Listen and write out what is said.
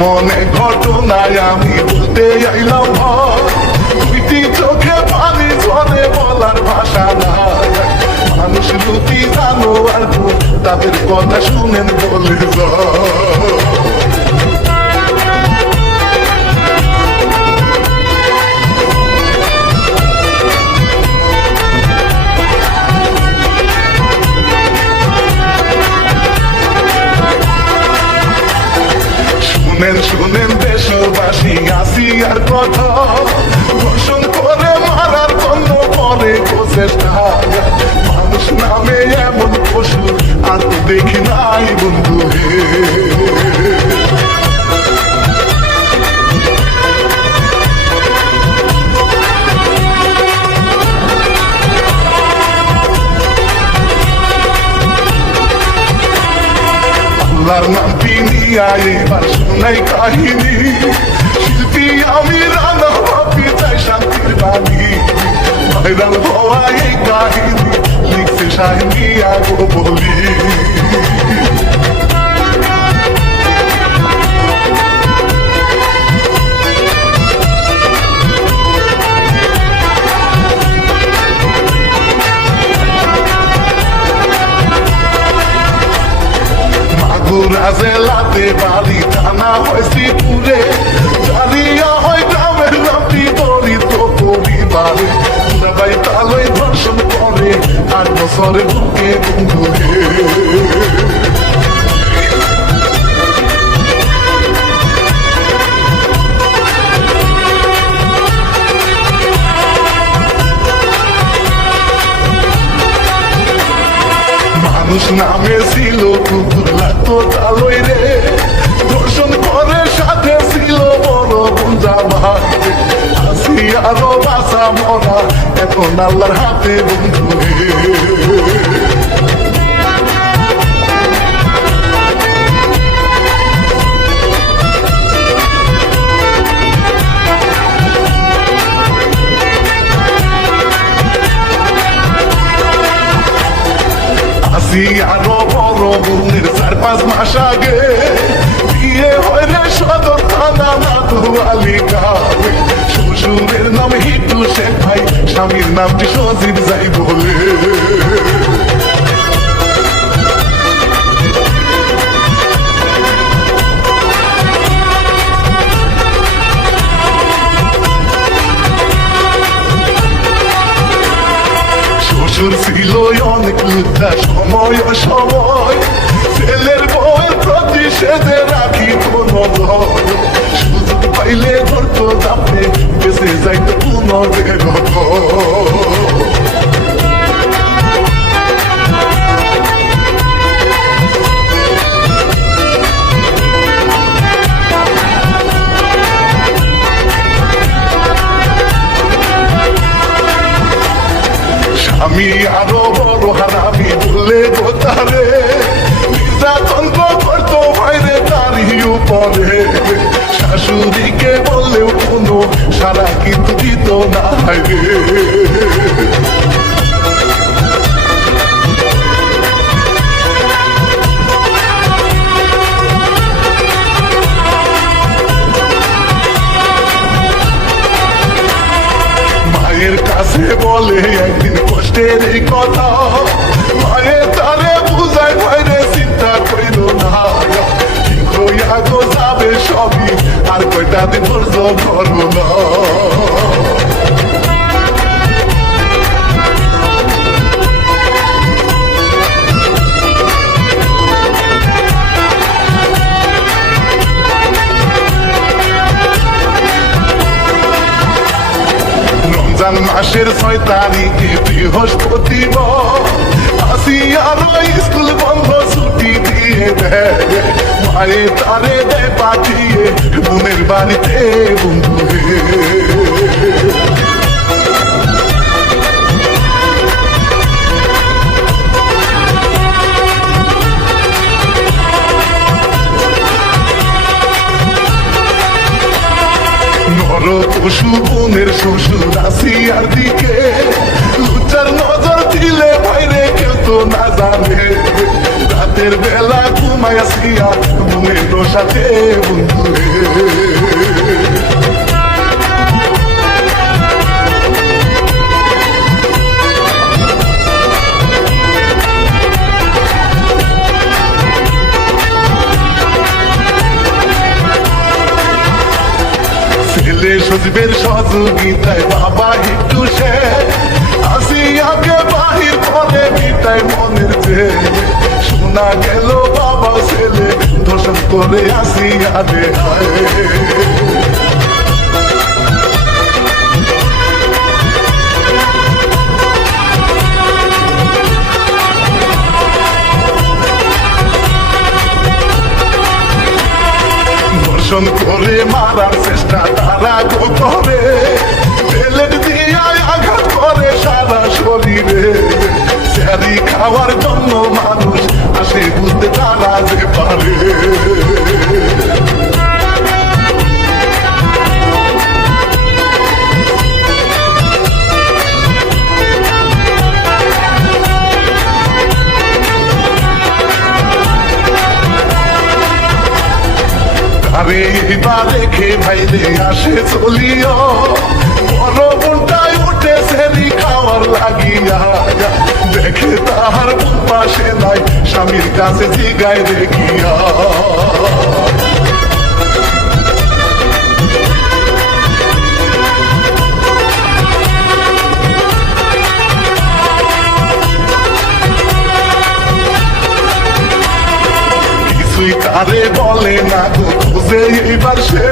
মনে ঘটনায় আমি বলতে আইলাম দুইটি চোখে পানি, জলে বলার ভাষা না মানুষ রুটি জানো আর তাদের কথা শুনেন বলে যায় শুনেন শুনেন দেশবাসী আসি আর কথা। ধর্ষণ করে মারার জন্য পরে প্রচেষ্টা। মানুষ নামে এমন পশু, আর তো দেখি নাই বন্ধু নিয়া এবার শোনাই কাহিনী। শিল্পী আমি রানা ভাবি চাই শান্তির বাণী। ভাইরাল হওয়া এই কাহিনী লিখছে শাহিনিয়া গো বলি। জেলাতে বাড়ি থানা হয়েছি পুরে জানিয়া হয় গ্রামের নামটি দরিদ্র পরিবারে দাদাই তালই ধর্ষণ করে আট বছরে বুকে বন্ধু মানুষ নামে ছিল কুকুর লাগতো তালই রে। ধর্ষণ করে সাথে ছিল বড় গুঞ্জা আসি আরও বাসা মরা, এখন আল্লাহর হাতে বন্ধু রে। আসি আরও বড় বোনের চার পাঁচ মাস আগে। বিয়ে রে সদর থানা মাধুয়ালি গাবে শ্বশুরের নাম হিটু শেখ ভাই, স্বামীর নামটি সজিব যাই বলে। শ্বশুর ছিল অনেক লুদ্ধা সময় সময়। ছেলের বয় প্রতি সেদে রাখি কোনো ভয়। সুযোগ পাইলে ধরতো চাপে বেঁচে যাইতো পুনরের আমি আরও বড় হারামি বললে গোতারে নির্যাতন্ত্র করতো বাইরে তারই উপরে। শাশুড়িকে বললেও কোনো সারা কিন্তু দিত না রে। এই কথা। মায়ের তারে বুঝায় বাইরে চিন্তা করিল না। হইয়া গো যাবে সবই, আর কয়টা দিন ধৈর্য করো না। মাসের ছয় তারিখে বৃহস্পতিবার আসি আরও স্কুল বন্ধ ছুটি দিয়ে দেয়। মায়ে তারে দেয় পাঠিয়ে বোনের পশু বোনের শ্বশুর আসিয়ার দিকে জানে রাতের বেলা ঘুমায় আসিয়া ছেলে সজীবের সহযোগিতায় বাবা একটু সে আসিয়াকে করে মিটাই মনের যে শোনা গেল বাবা ছেলে, দর্শন করে আসিয়া রে দর্শন করে মারার চেষ্টা তারা করে। পেলেট দিয়া সারা শরীরে স্যারি খাওয়ার জন্য মানুষ আসে, বুঝতে তারা যে পারে। আরে এবার রেখে ভাইরে আসে চলিও। পাশে নাই স্বামীর কাছে জিগায় দেখিয়া। বলে না খুঁজে এবার সে